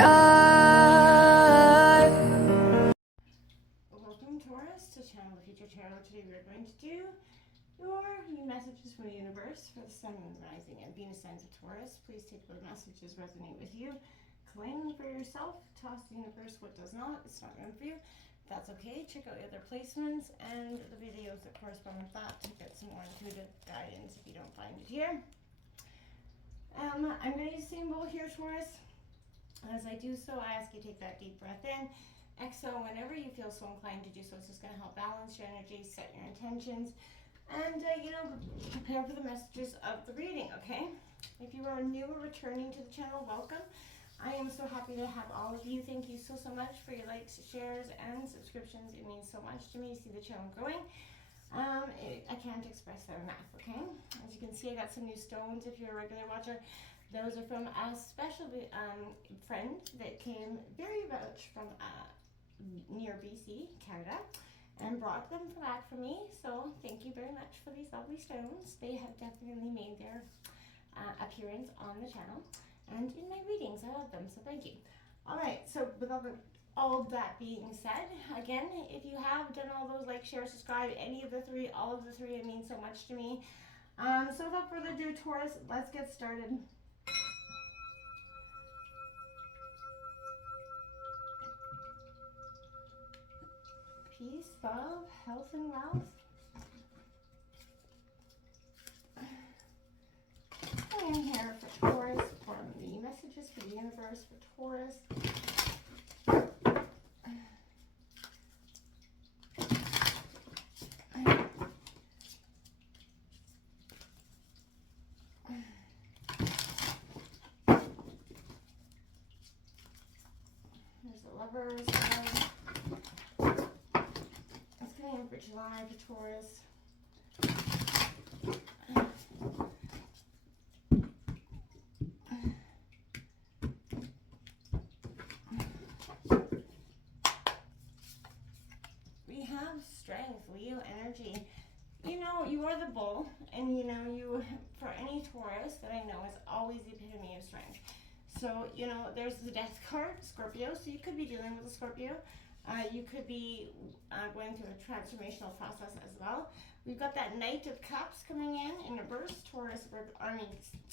are. Welcome, Taurus, to Channel the Future Tarot. Today we are going to do your new messages from the universe for the Sun, Moon, Rising, and Venus signs of Taurus. Please take what messages resonate with you. Claim them for yourself. Toss the universe what does not. It's not meant for you. That's okay. Check out the other placements and the videos that correspond with that to get some more intuitive guidance if you don't find it here. I'm going to use the same bowl here, Taurus. As I do so, I ask you to take that deep breath in. Exhale whenever you feel so inclined to do so. It's just going to help balance your energy, set your intentions, and, prepare for the messages of the reading, okay? If you are new or returning to the channel, welcome. I am so happy to have all of you. Thank you so much for your likes, shares, and subscriptions. It means so much to me to see the channel growing. I can't express that enough, okay? As you can see, I got some new stones if you're a regular watcher. Those are from a special friend that came very much from near BC, Canada, and brought them back for me. So thank you very much for these lovely stones. They have definitely made their appearance on the channel and in my readings. I love them, so thank you. All right, so with all that being said, again, if you have done all those, like, share, subscribe, any of the three, all of the three, it means so much to me. So without further ado, Taurus, let's get started. Peace, love, health, and wealth. I am here for Taurus, from the messages for the universe for Taurus. There's the Lovers card. Let's get in for July for Taurus. We have strength, Leo energy. You know, you are the bull, and you, for any Taurus that I know, is always the epitome of strength. So, there's the Death card, Scorpio, so you could be dealing with a Scorpio. You could be going through a transformational process as well. We've got that Knight of Cups coming in reverse,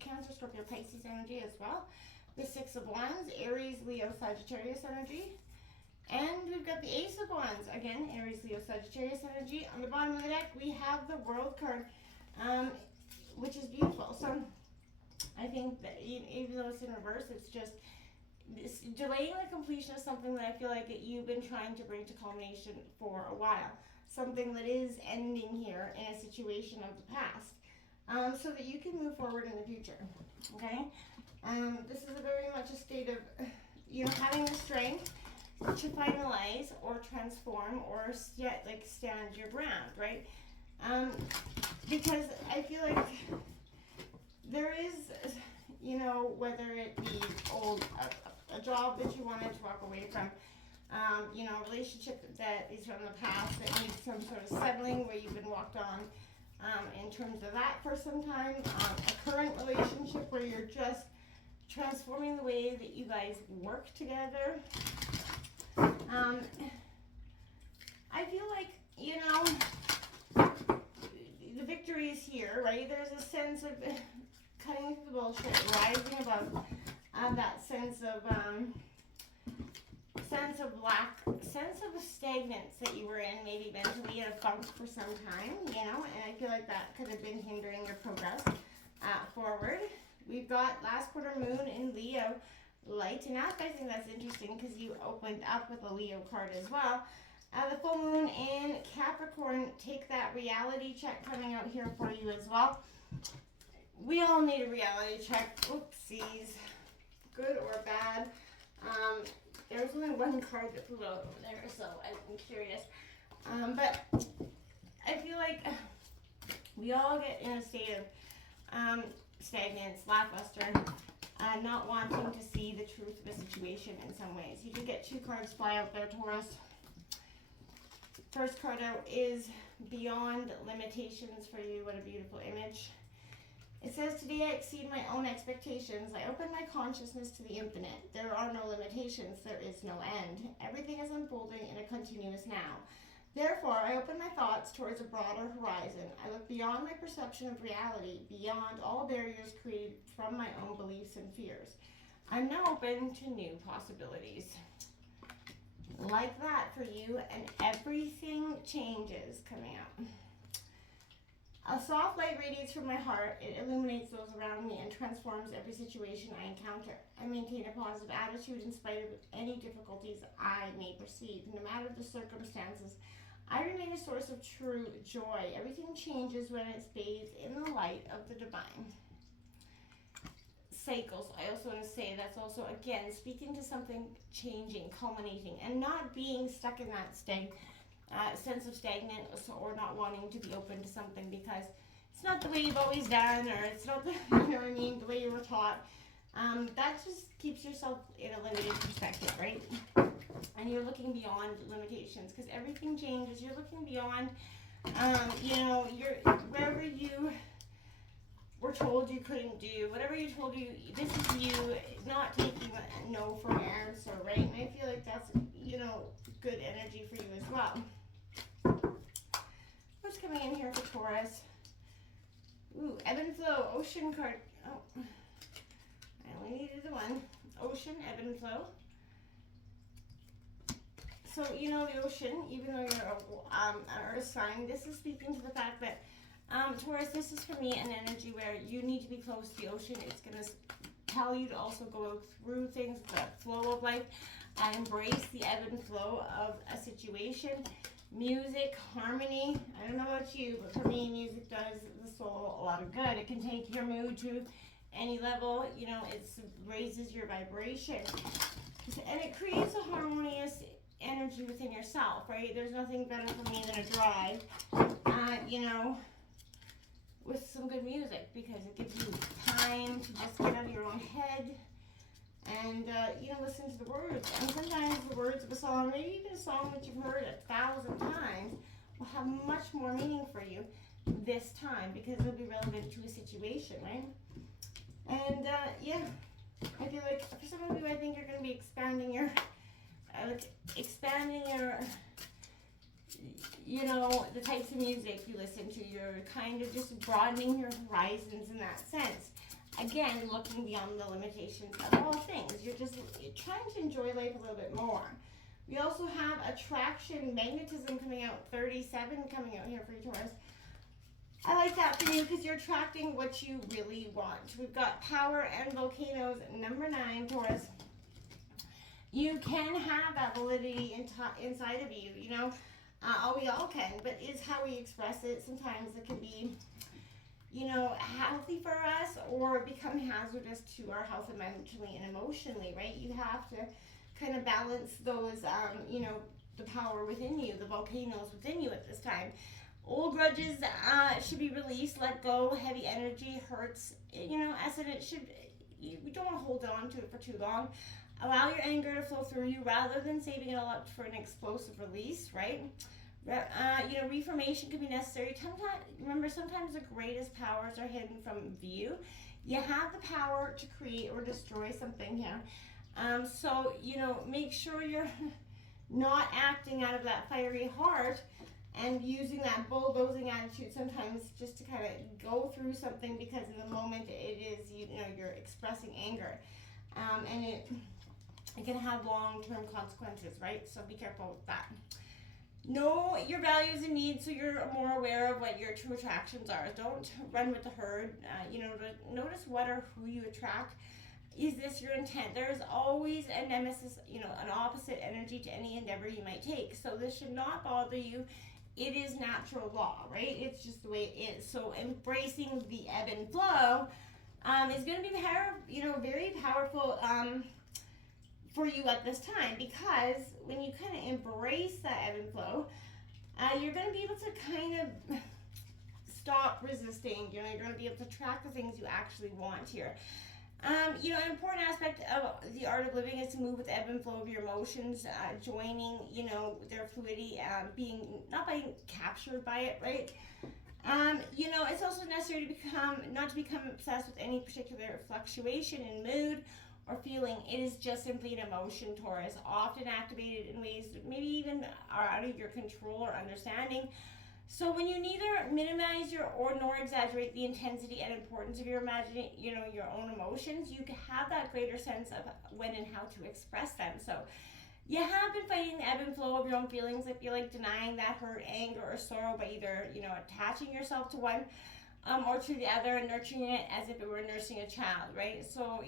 Cancer, Scorpio, Pisces energy as well. The Six of Wands, Aries, Leo, Sagittarius energy. And we've got the Ace of Wands, again, Aries, Leo, Sagittarius energy. On the bottom of the deck, we have the World card, which is beautiful. So I think that even though it's in reverse, it's just delaying the completion of something that I feel like that you've been trying to bring to culmination for a while. Something that is ending here in a situation of the past, so that you can move forward in the future, okay? This is very much a state of, having the strength to finalize or transform or stand your ground, right? Because I feel like there is, whether it be a job that you wanted to walk away from, a relationship that is from the past that needs some sort of settling, where you've been walked on in terms of that for some time, a current relationship where you're just transforming the way that you guys work together. I feel like, the victory is here, right? There's a sense of cutting through the bullshit, rising above that sense of lack, sense of stagnance that you were in, maybe mentally in a funk for some time, and I feel like that could have been hindering your progress forward. We've got last quarter moon in Leo lighting up. I think that's interesting because you opened up with a Leo card as well. The full moon in Capricorn, take that reality check coming out here for you as well. We all need a reality check. Oopsies. Good or bad. There was only one card that flew out over there, so I'm curious. But I feel like we all get in a state of stagnance, lackluster, not wanting to see the truth of a situation in some ways. You could get two cards fly out there, Taurus. First card out is Beyond Limitations for you. What a beautiful image. It says, today I exceed my own expectations. I open my consciousness to the infinite. There are no limitations. There is no end. Everything is unfolding in a continuous now. Therefore, I open my thoughts towards a broader horizon. I look beyond my perception of reality, beyond all barriers created from my own beliefs and fears. I'm now open to new possibilities. Like that for you, and everything changes coming up. A soft light radiates from my heart. It illuminates those around me and transforms every situation I encounter. I maintain a positive attitude in spite of any difficulties I may perceive. No matter the circumstances, I remain a source of true joy. Everything changes when it's bathed in the light of the divine. Cycles, I also want to say, that's also, again, speaking to something changing, culminating, and not being stuck in that sense of stagnant or not wanting to be open to something because it's not the way you've always done, or it's not the, you know what I mean, the way you were taught. That just keeps yourself in a limited perspective, right? And you're looking beyond limitations because everything changes. You're looking beyond, you know, wherever you were told you couldn't do, whatever you told you, this is you not taking a no for an answer, right? And I feel like that's, you know, good energy for you as well. What's coming in here for Taurus? Ooh, ebb and flow, ocean card. Oh, I only needed the one. Ocean, ebb and flow. So, you know, the ocean, even though you're an earth sign, this is speaking to the fact that Taurus, this is for me an energy where you need to be close to the ocean. It's going to tell you to also go through things, the flow of life, and embrace the ebb and flow of a situation. Music, harmony, I don't know about you, but for me, music does the soul a lot of good. It can take your mood to any level, you know, it raises your vibration. And it creates a harmonious energy within yourself, right? There's nothing better for me than a drive, you know, with some good music, because it gives you time to just get out of your own head and, you know, listen to the words. And sometimes the words of a song, maybe even a song that you've heard 1,000 times, will have much more meaning for you this time because it'll be relevant to a situation, right? And, yeah, I feel like for some of you, I think you're going to be expanding your, you know, the types of music you listen to. You're kind of just broadening your horizons in that sense. Again, looking beyond the limitations of all things. You're trying to enjoy life a little bit more. We also have attraction, magnetism coming out, 37 coming out here for you, Taurus. I like that for you because you're attracting what you really want. We've got power and volcanoes, number 9, Taurus. You can have that validity inside of you, you know. We all can, but it's how we express it. Sometimes it can be, you know, healthy for us or become hazardous to our health mentally and emotionally, right? You have to kind of balance those, you know, the power within you, the volcanoes within you at this time. Old grudges should be released, let go. Heavy energy hurts, you know, as in it should, you don't want to hold on to it for too long. Allow your anger to flow through you rather than saving it all up for an explosive release, right? You know, reformation can be necessary. Remember, sometimes the greatest powers are hidden from view. You have the power to create or destroy something here. So, you know, make sure you're not acting out of that fiery heart and using that bulldozing attitude sometimes just to kind of go through something because in the moment it is, you know, you're expressing anger. And it can have long-term consequences, right? So be careful with that. Know your values and needs so you're more aware of what your true attractions are. Don't run with the herd. You know, notice what or who you attract. Is this your intent? There is always a nemesis, you know, an opposite energy to any endeavor you might take. So this should not bother you. It is natural law, right? It's just the way it is. So embracing the ebb and flow is going to be very powerful for you at this time, because when you kind of embrace that ebb and flow, you're going to be able to kind of stop resisting. You know, you're going to be able to track the things you actually want here. You know, an important aspect of the art of living is to move with the ebb and flow of your emotions, joining, you know, their fluidity, not being captured by it, right? You know, it's also necessary to not to become obsessed with any particular fluctuation in mood or feeling. It is just simply an emotion, Taurus, often activated in ways that maybe even are out of your control or understanding. So when you neither minimize your or nor exaggerate the intensity and importance of your your own emotions, you can have that greater sense of when and how to express them. So you have been fighting the ebb and flow of your own feelings. I feel like denying that hurt, anger, or sorrow by either, attaching yourself to one or to the other and nurturing it as if it were nursing a child, right? So,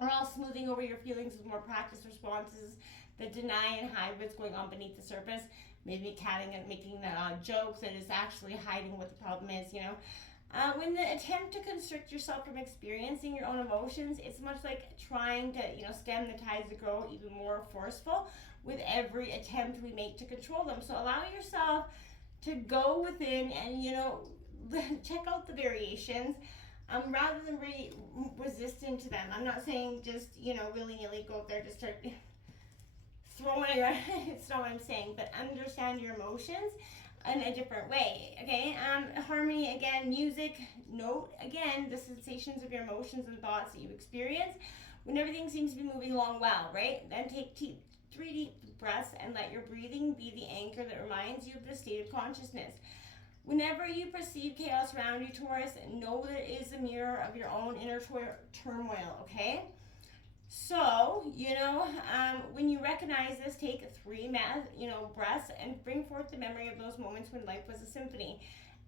or else smoothing over your feelings with more practiced responses that deny and hide what's going on beneath the surface. Maybe catting and making jokes that is actually hiding what the problem is, When the attempt to constrict yourself from experiencing your own emotions, it's much like trying to, stem the tides that grow even more forceful with every attempt we make to control them. So allow yourself to go within and, check out the variations rather than resistant to them. I'm not saying just, willy-nilly go out there to start throwing it around. It's not what I'm saying, but understand your emotions in a different way, okay? Harmony, again, music, note, again, the sensations of your emotions and thoughts that you experience when everything seems to be moving along well, right? Then take 3 deep breaths and let your breathing be the anchor that reminds you of the state of consciousness. Whenever you perceive chaos around you, Taurus, know that it is a mirror of your own inner turmoil, okay? So, when you recognize this, take 3 breaths and bring forth the memory of those moments when life was a symphony.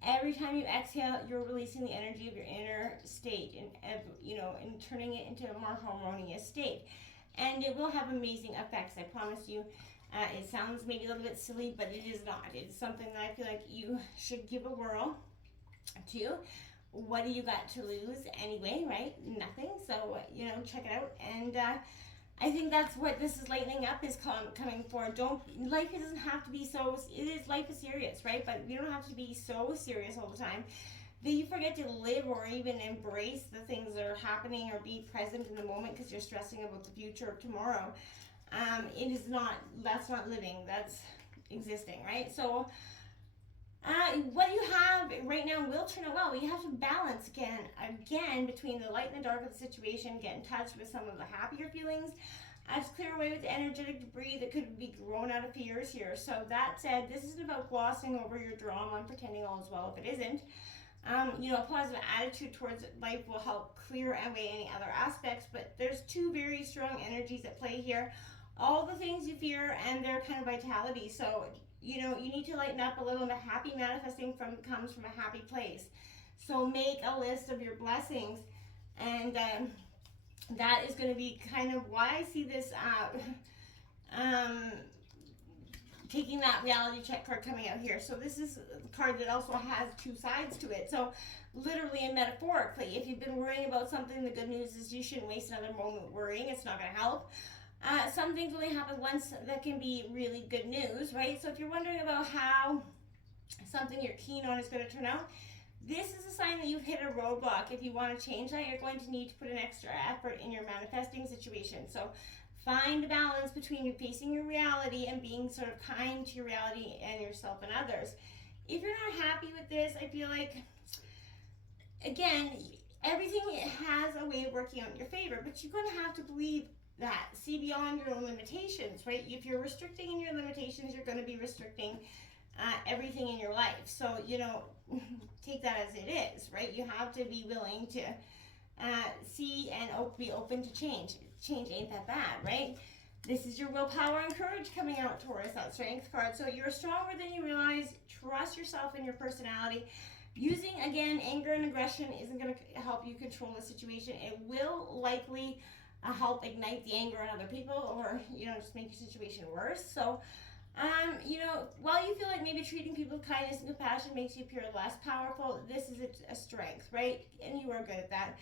Every time you exhale, you're releasing the energy of your inner state and turning it into a more harmonious state. And it will have amazing effects, I promise you. It sounds maybe a little bit silly, but it is not. It's something that I feel like you should give a whirl to. What do you got to lose anyway, right? Nothing. So, check it out. And I think that's what this is lightening up is coming for. Life doesn't have to be life is serious, right? But you don't have to be so serious all the time that you forget to live or even embrace the things that are happening or be present in the moment because you're stressing about the future of tomorrow. That's not living, that's existing, right? So, what you have right now will turn out well. You have to balance again between the light and the dark of the situation. Get in touch with some of the happier feelings. Just clear away with the energetic debris that could be grown out of fears here. So that said, this isn't about glossing over your drama and pretending all is well if it isn't. A positive attitude towards life will help clear away any other aspects. But there's 2 very strong energies at play here. All the things you fear and their kind of vitality. So you need to lighten up a little bit. Happy manifesting comes from a happy place. So make a list of your blessings, and that is going to be kind of why I see this taking that reality check card coming out here. So this is a card that also has 2 sides to it. So literally and metaphorically, if you've been worrying about something, the good news is you shouldn't waste another moment worrying. It's not going to help. Some things only happen once that can be really good news, right? So if you're wondering about how something you're keen on is going to turn out, this is a sign that you've hit a roadblock. If you want to change that, you're going to need to put an extra effort in your manifesting situation. So find a balance between you facing your reality and being sort of kind to your reality and yourself and others. If you're not happy with this, I feel like, again, everything has a way of working out in your favor, but you're going to have to believe that. See beyond your own limitations, right? If you're restricting in your limitations, you're going to be restricting everything in your life. So, take that as it is, right? You have to be willing to see and be open to change. Change ain't that bad, right? This is your willpower and courage coming out, Taurus, that strength card. So you're stronger than you realize. Trust yourself and your personality. Using, again, anger and aggression isn't going to help you control the situation. It will likely help ignite the anger on other people or, just make your situation worse. So, while you feel like maybe treating people with kindness and compassion makes you appear less powerful, this is a strength, right? And you are good at that.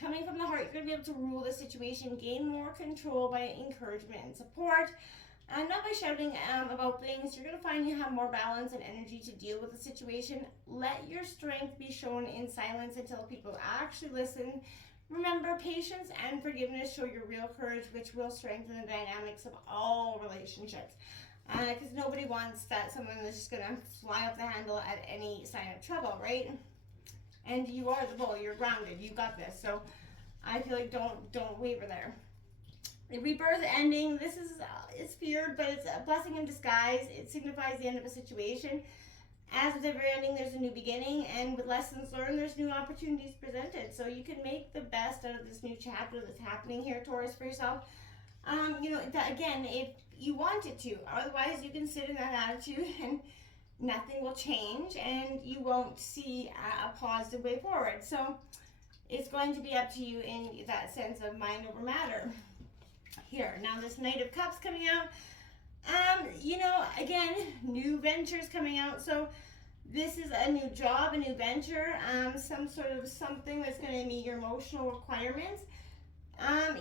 Coming from the heart, you're going to be able to rule the situation, gain more control by encouragement and support, and not by shouting about things. You're going to find you have more balance and energy to deal with the situation. Let your strength be shown in silence until people actually listen. Remember, patience and forgiveness show your real courage, which will strengthen the dynamics of all relationships. Because nobody wants that someone that's just going to fly off the handle at any sign of trouble, right? And you are the bull. You're grounded. You got this. So I feel like don't waver there. The rebirth ending. This is it's feared, but it's a blessing in disguise. It signifies the end of a situation. As with every ending, there's a new beginning, and with lessons learned, there's new opportunities presented. So you can make the best out of this new chapter that's happening here, Taurus, for yourself. You know, again, if you want it to. Otherwise, you can sit in that attitude and nothing will change, and you won't see a positive way forward. So it's going to be up to you in that sense of mind over matter. Here, now this Knight of Cups coming out. You know, again, new ventures coming out. So this is a new job, a new venture, some sort of something that's going to meet your emotional requirements.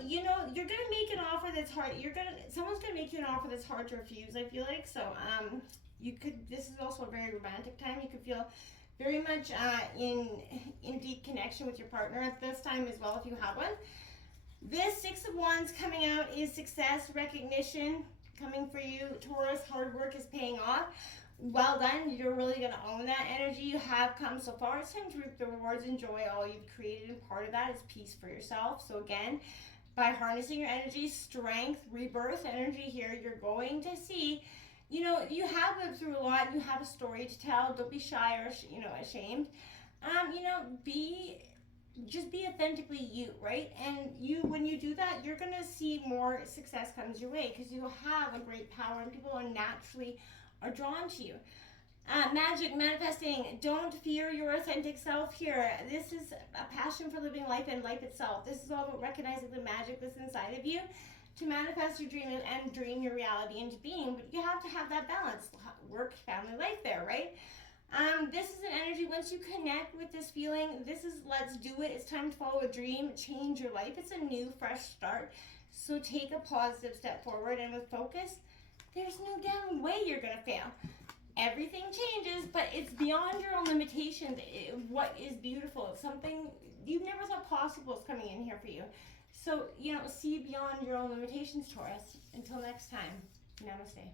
You know, you're going to make an offer that's hard. Someone's going to make you an offer that's hard to refuse, I feel like. So, this is also a very romantic time. You could feel very much in deep connection with your partner at this time as well, if you have one. This Six of Wands coming out is success, recognition coming for you, Taurus. Hard work is paying off. Well done. You're really going to own that energy. You have come so far. It's time to reap the rewards. Enjoy all you've created, and part of that is peace for yourself. So again, by harnessing your energy, strength, rebirth energy here, you're going to see, you know, you have lived through a lot. You have a story to tell. Don't be shy or, you know, ashamed. You know, just be authentically you, right? And when you do that, you're going to see more success comes your way, because you have a great power and people are naturally drawn to you. Magic, manifesting. Don't fear your authentic self here. This is a passion for living life and life itself. This is all about recognizing the magic that's inside of you to manifest your dream and dream your reality into being. But you have to have that balance. Work, family, life there, right? This is an energy, once you connect with this feeling, this is let's do it. It's time to follow a dream, change your life. It's a new, fresh start. So take a positive step forward, and with focus, there's no damn way you're going to fail. Everything changes, but it's beyond your own limitations. What is beautiful, something you never thought possible is coming in here for you. So, you know, see beyond your own limitations, Taurus. Until next time, namaste.